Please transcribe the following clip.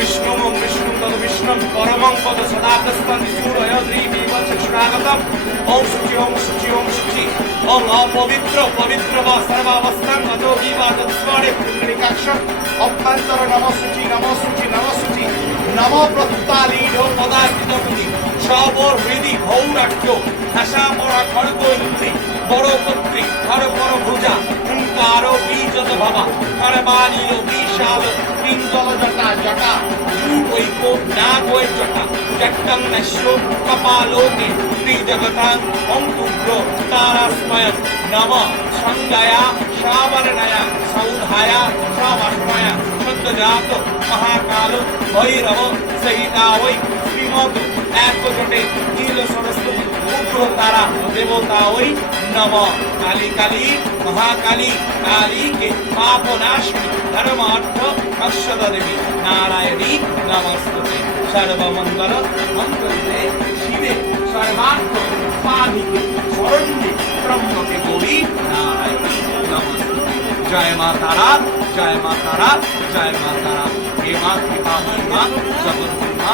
विष्णुं ॐ विष्णुं तद् विष्णुं परमं पद सदाकस्पन्दि सूरय द्रीमीव चक्षुरागतम् ॐ शुचि ॐ शुचि ॐ शुचि ॐ अपवित्र पवित्र वा सर्वावस्थां अजोगी वा तत्स्मरे पुण्डरीकाक्ष অভ্যন্তর নম সূচি নম সূচি নম সূচি নম প্রত্যালীন পদার্থিত মুনি সবর হৃদি ভৌরাট্য ভাষা পড়া খড়গ ইন্দ্রি বড় কর্তৃক হর পর ভুজা হুঙ্কার বীজত ভাবা করবালীয় বিশাল পিঙ্গল জটা জটা চূড়ৈক নাগৈ জটা জট্টং নশ্য কপালোকে ত্রিজগতাং অঙ্কুগ্র তারাস্ময় নম সঙ্গায়া শ্রাবণায়া সৌধায়া শ্রাবাষ্ময়া সদ্যজাত মহাকাল ভৈরব সহিতা ওই শ্রীমত একজোটে নীল সরস্বতী উগ্র তারা দেবতা ওই নম। কালী কালী, মহাকালী, কালীকে পাপ নাশিনী ধর্মার্থ অশ্বদ দেবী নারায়ণী নমস্তে সর্বমঙ্গল মঙ্গলে শিবে, সর্বার্থ সাধিকে শরণ্যে, ব্রহ্মকে গৌরী নারায়ণী নমস্তে জয় মা তারা, জয় মা তারা, জয় মা তারা। হে মা কৃপা মহিমা, জগৎ মা